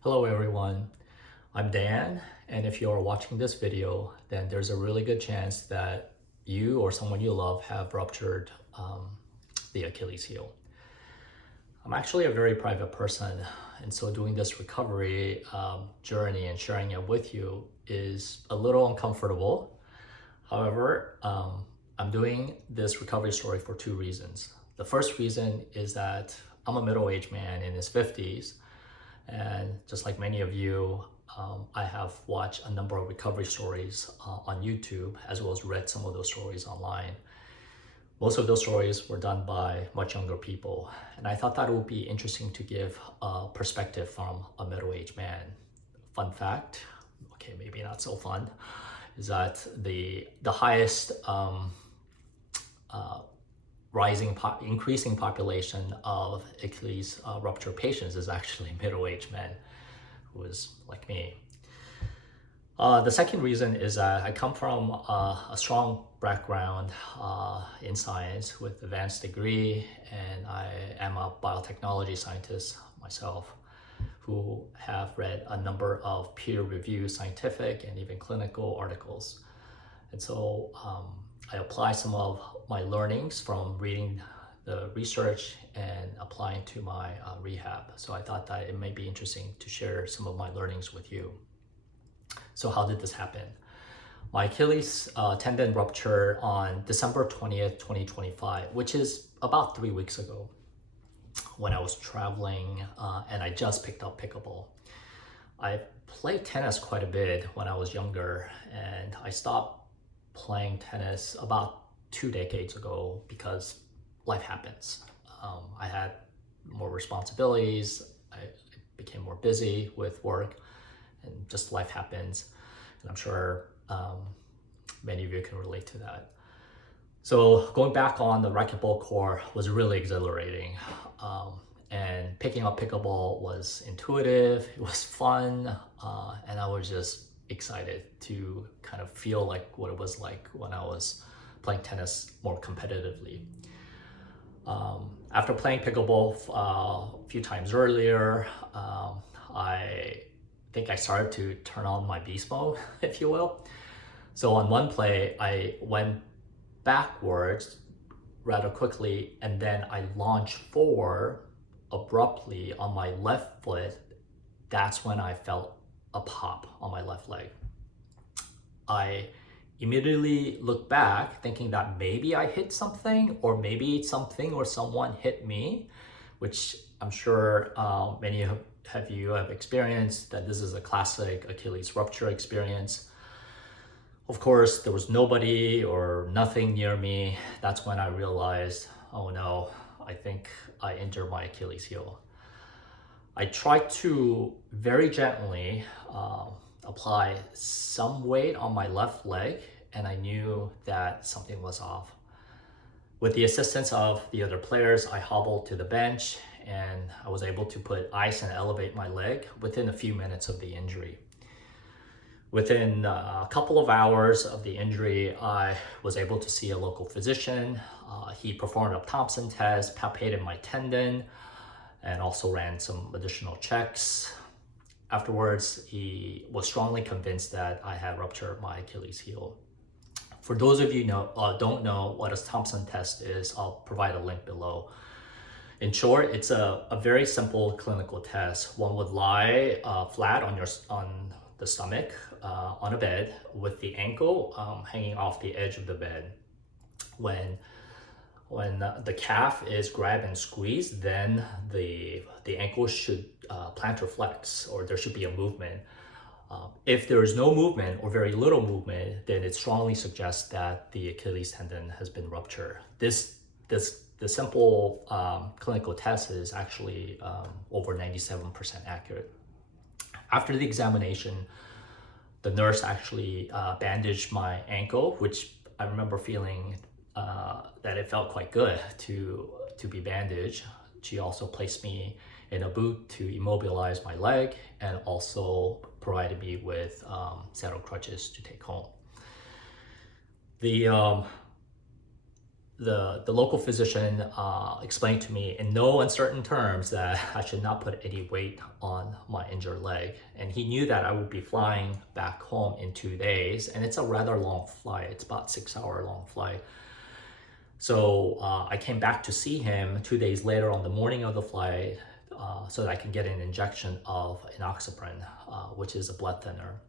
Hello everyone, I'm Dan, and if you're watching this video, then there's a really good chance that you or someone you love have ruptured the Achilles heel. I'm actually a very private person, and so doing this recovery journey and sharing it with you is a little uncomfortable. However, I'm doing this recovery story for two reasons. The first reason is that I'm a middle-aged man in his 50s, and just like many of you, I have watched a number of recovery stories on YouTube, as well as read some of those stories online. Most of those stories were done by much younger people, and I thought that it would be interesting to give a perspective from a middle-aged man. Fun fact, okay, maybe not so fun, is that the highest increasing population of Achilles rupture patients is actually middle-aged men, who is like me. The second reason is that I come from a strong background in science with advanced degree, and I am a biotechnology scientist myself who have read a number of peer-reviewed scientific and even clinical articles. And so I apply some of my learnings from reading the research and applying to my rehab. So I thought that it may be interesting to share some of my learnings with you. So how did this happen? My Achilles tendon ruptured on December 20th, 2025, which is about 3 weeks ago when I was traveling and I just picked up pickleball. I played tennis quite a bit when I was younger, and I stopped playing tennis about 2 decades ago because life happens. I had more responsibilities, I became more busy with work, and just life happens. And I'm sure many of you can relate to that. So going back on the racquetball court was really exhilarating. And picking up pickleball was intuitive, it was fun, and I was just excited to kind of feel like what it was like when I was playing tennis more competitively. After playing pickleball a few times earlier, I think I started to turn on my beast mode, if you will. So on one play, I went backwards rather quickly, and then I launched forward abruptly on my left foot. That's when I felt a pop on my left leg. I immediately looked back thinking that maybe I hit something, or maybe something or someone hit me, which I'm sure many of you have experienced, that this is a classic Achilles rupture experience. Of course, there was nobody or nothing near me. That's when I realized, oh no, I think I injured my Achilles heel. I tried to very gently apply some weight on my left leg, and I knew that something was off. With the assistance of the other players, I hobbled to the bench, and I was able to put ice and elevate my leg within a few minutes of the injury. Within a couple of hours of the injury, I was able to see a local physician. He performed a Thompson test, palpated my tendon, and also ran some additional checks. Afterwards, he was strongly convinced that I had ruptured my Achilles heel. For those of you don't know what a Thompson test is, I'll provide a link below. In short, it's a very simple clinical test. One would lie flat on the stomach on a bed with the ankle hanging off the edge of the bed. When the calf is grabbed and squeezed, then the ankle should plantar flex, or there should be a movement. If there is no movement or very little movement, then it strongly suggests that the Achilles tendon has been ruptured. The simple clinical test is actually over 97% accurate. After the examination, the nurse actually bandaged my ankle, which I remember feeling that it felt quite good to be bandaged. She also placed me in a boot to immobilize my leg, and also provided me with saddle crutches to take home. The the local physician explained to me in no uncertain terms that I should not put any weight on my injured leg. And he knew that I would be flying back home in 2 days, and it's a rather long flight. It's about 6 hour long flight. So I came back to see him 2 days later on the morning of the flight so that I can get an injection of enoxaparin, which is a blood thinner.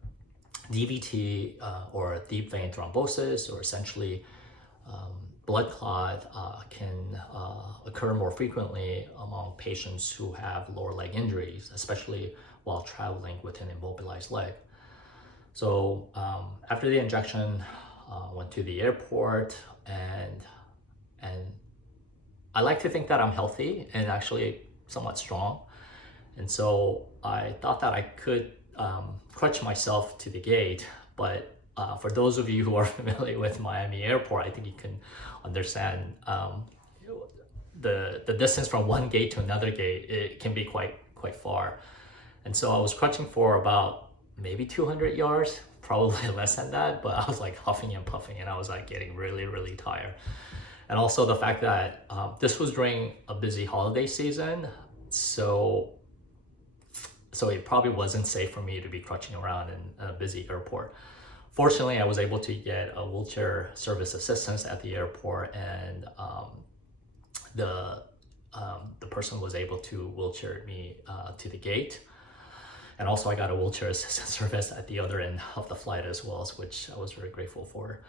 DVT or deep vein thrombosis, or essentially blood clot, can occur more frequently among patients who have lower leg injuries, especially while traveling with an immobilized leg. So after the injection, went to the airport, and I like to think that I'm healthy and actually somewhat strong. And so I thought that I could crutch myself to the gate, but for those of you who are familiar with Miami Airport, I think you can understand the distance from one gate to another gate. It can be quite far. And so I was crutching for about maybe 200 yards, probably less than that, but I was like huffing and puffing, and I was like getting really tired. And also the fact that this was during a busy holiday season, so it probably wasn't safe for me to be crutching around in a busy airport. Fortunately, I was able to get a wheelchair service assistance at the airport, and the person was able to wheelchair me to the gate. And also I got a wheelchair assistance service at the other end of the flight as well, which I was very grateful for.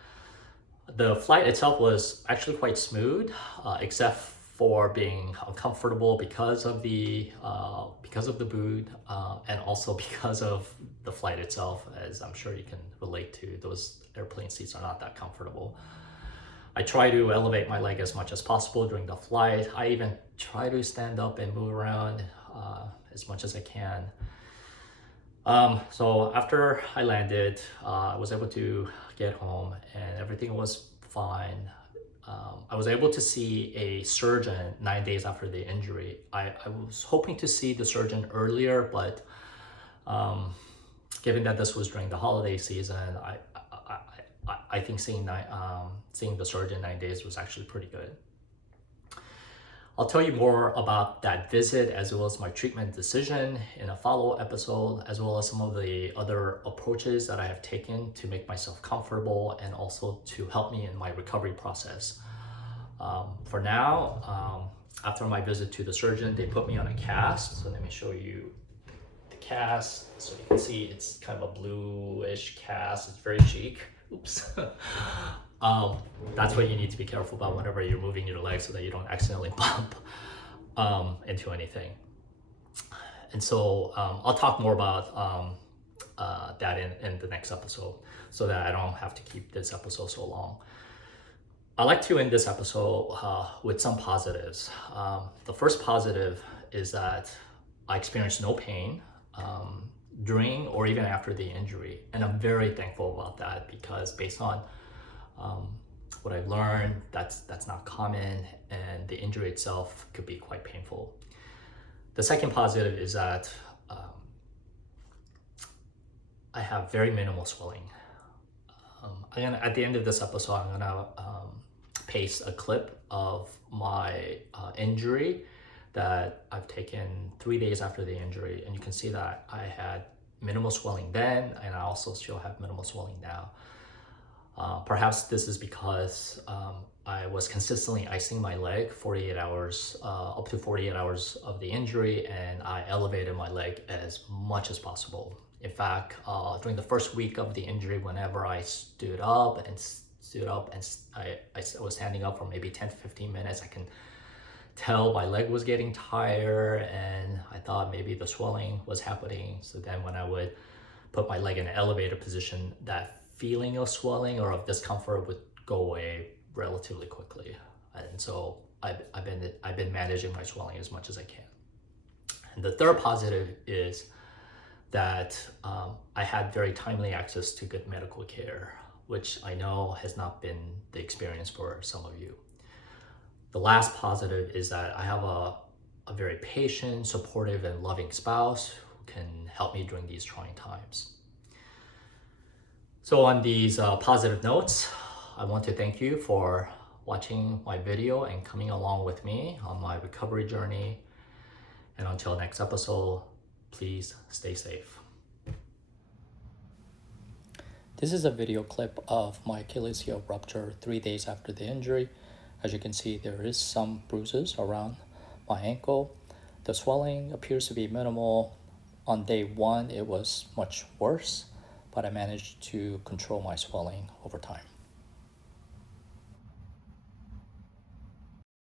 The flight itself was actually quite smooth, except for being uncomfortable because of the boot, and also because of the flight itself, as I'm sure you can relate to. Those airplane seats are not that comfortable. I try to elevate my leg as much as possible during the flight. I even try to stand up and move around as much as I can. So after I landed, I was able to get home and everything was fine. I was able to see a surgeon 9 days after the injury. I was hoping to see the surgeon earlier, but given that this was during the holiday season, I think seeing the surgeon 9 days was actually pretty good. I'll tell you more about that visit as well as my treatment decision in a follow-up episode, as well as some of the other approaches that I have taken to make myself comfortable and also to help me in my recovery process. For now, after my visit to the surgeon, they put me on a cast. So let me show you the cast. So you can see it's kind of a bluish cast. It's very chic. Oops. That's what you need to be careful about whenever you're moving your legs, so that you don't accidentally bump into anything. And so I'll talk more about that in the next episode, so that I don't have to keep this episode so long. I like to end this episode with some positives. The first positive is that I experienced no pain during or even after the injury, and I'm very thankful about that, because based on what I've learned, that's not common, and the injury itself could be quite painful. The second positive is that I have very minimal swelling. At the end of this episode, I'm gonna paste a clip of my injury that I've taken 3 days after the injury, and you can see that I had minimal swelling then, and I also still have minimal swelling now. Perhaps this is because I was consistently icing my leg 48 hours, up to 48 hours of the injury, and I elevated my leg as much as possible. In fact, during the first week of the injury, whenever I stood up and I was standing up for maybe 10 to 15 minutes, I can tell my leg was getting tired, and I thought maybe the swelling was happening. So then when I would put my leg in an elevated position, that feeling of swelling or of discomfort would go away relatively quickly. And so I've been managing my swelling as much as I can. And the third positive is that I had very timely access to good medical care, which I know has not been the experience for some of you. The last positive is that I have a very patient, supportive, and loving spouse who can help me during these trying times. So on these positive notes, I want to thank you for watching my video and coming along with me on my recovery journey. And until next episode, please stay safe. This is a video clip of my Achilles heel rupture 3 days after the injury. As you can see, there is some bruises around my ankle. The swelling appears to be minimal. On day 1, it was much worse, but I managed to control my swelling over time.